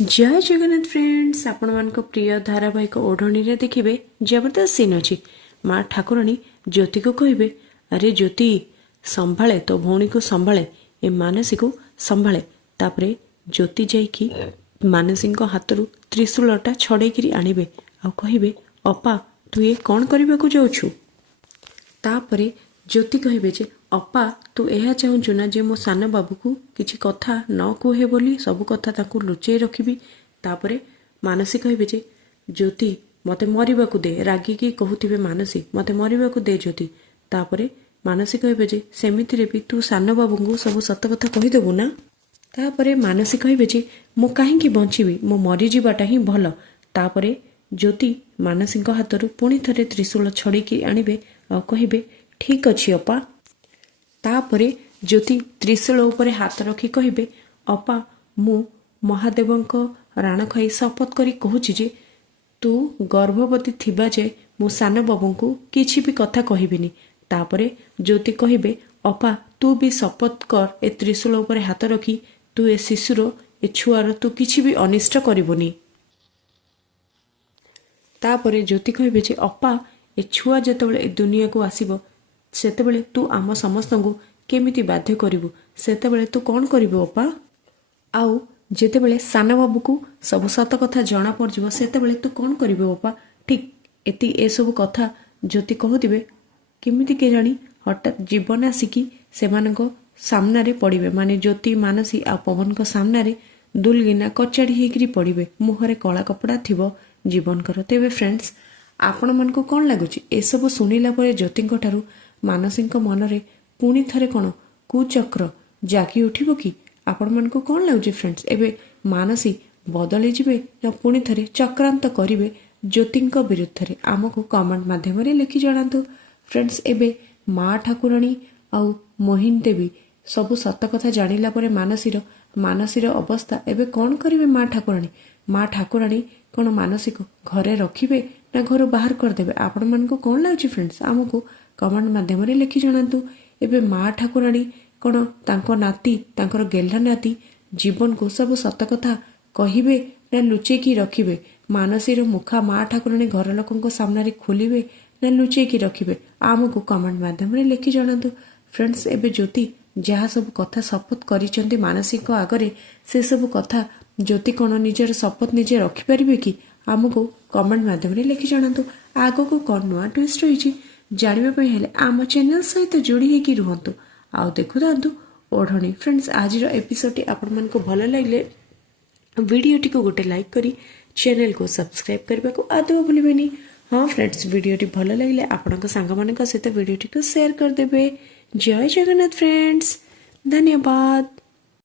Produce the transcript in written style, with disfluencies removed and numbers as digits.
जय जगन्नाथ फ्रेंड्स आपण मान प्रिय धारावाहिक ओढ़णी रे देखिबे जबरदस्त सीन अच्छी। माँ ठाकुराणी ज्योति को कहबे, अरे ज्योति संभाले तो भौणी को संभाले, ए मानसी को संभाले। तापरे ज्योति जाइकी मानसी हाथरू त्रिशूलटा छड़ेकी आनिबे आ कहबे, अपा तू ये कौन करने को जाऊछु। तापरे ज्योति कहबे जे अपा तू यह चाहूँ ना जे मो सान बाबू को किसी कथा न कहे बोली सब कथा ताकू लुचेई रखी। तापरे मानसी कहबे जे ज्योति मते मरिबाकू दे, रागिकी कहूथिबे मानसी मते मरिबाकू दे ज्योति। तापरे मानसी कहबे जे सेमितिरे भी तू सान बाबू को सब सत कथा कहीदेबू ना। तापरे मानसी कहबे जे मो काहींकी बंचिबी, मो मरी जीवाटा ही भल। तापरे ज्योति मानसी हाथरू पुणी थरे त्रिशूल छड़ेकी आनिबे आ कहबे, ठीक अछि अपा। तापरे ज्योति त्रिशूल उपरे हाथ रखी कहबे, अपा मु महादेवंक राण खाई शपथ करी कहूची जे तू गर्भवती थिबा जे मो सान बाबू को किछि भी कथा कहबिनी। तापरे ज्योति कहबे, अपा तू भी शपथ कर ए त्रिशूल उपरे हाथ रखी तू ए शिशुर ए छुआर तू किछि भी अनिष्ट करबोनी। तापरे ज्योति कहबे जे अपा ए छुआ जेतेबेले ए दुनिया को आसीबो सेतेबेले तू आम समस्त को केमिति बाध्य करिवु, सेतेबेले तू कौन करिवु अपा। आउ जेतेबेले सान बाबू को सब सत कथा जना पड़जिवो सेतेबेले तू कौन करिवु अपा। ठीक एति ए सब कथा ज्योति कहूथिबे केमिति के जानी हठात जीवन आसिकी सेमानक सामना रे पड़िबे, माने ज्योति मानसी आ पवन को सामना रे दुलगिना कचाड़ी हेकरी पड़िबे, मुहरे कला कपड़ा थिबो जीवन कर। तेबे फ्रेंड्स आपण मन को कौन लगुची ए सब सुनिला परे ज्योतिंक ठारू मानसी मनरे पुणी थरे कौन कुचक्र जागी उठिबो कि आपण मन को कौन लगुची फ्रेंड्स। एबे मानसी बदली जिबे ना पुणी थरे चक्रांत करिवे ज्योतिंक विरुद्ध रे, आमको कमेंट माध्यम रे लिखि जणांतु फ्रेंड्स। एबे माँ ठाकुराणी आउ मोहिन देवी सब सत कथा जानिला परे मानसीर अवस्था एबे कौन करिवे माँ ठाकुराणी कौन मानसी को घरे रखिबे ना घर बाहर करदेबे। आपण मन को कौन लगुची फ्रेंड्स, आमको कमेंट माध्यम रे लिखि जणांतु। एबे माँ ठाकुराणी कौन तांको नाती तांकर गेल्हा नाती जीवन को सब सत कथा कहिबे ना लुचेकी रखिबे। मानसीर मुखा माँ ठाकुराणी घर लोकंक सामने रे खोलिबे ना लुचेकी रखिबे, आमको कमेंट माध्यम रे लिखि जणांतु फ्रेंड्स। एबे ज्योति जहाँ सब कथा शपथ करिसेंती मानसिक आगरे से सब कथा ज्योति कौन निजर शपथ निजे रखिपारे कि आमको कमेंट माध्यम रे लिखि जणांतु। आगो को कौन नुआ ट्विस्ट रही जानवाई हेले आम चैनल सहित जोड़ी होगी रुहतु आउ देखु था ओढ़णी। फ्रेंड्स आज एपिसोड आपण मन को भल लगे वीडियोटी को गोटे लाइक करी चैनल को सब्सक्राइब करने को आदौ भूलें। हाँ फ्रेंड्स वीडियोटी भल लगे आपण सांग मान सहित वीडियोटी को शेयर करदे। जय जगन्नाथ फ्रेंड्स, धन्यवाद।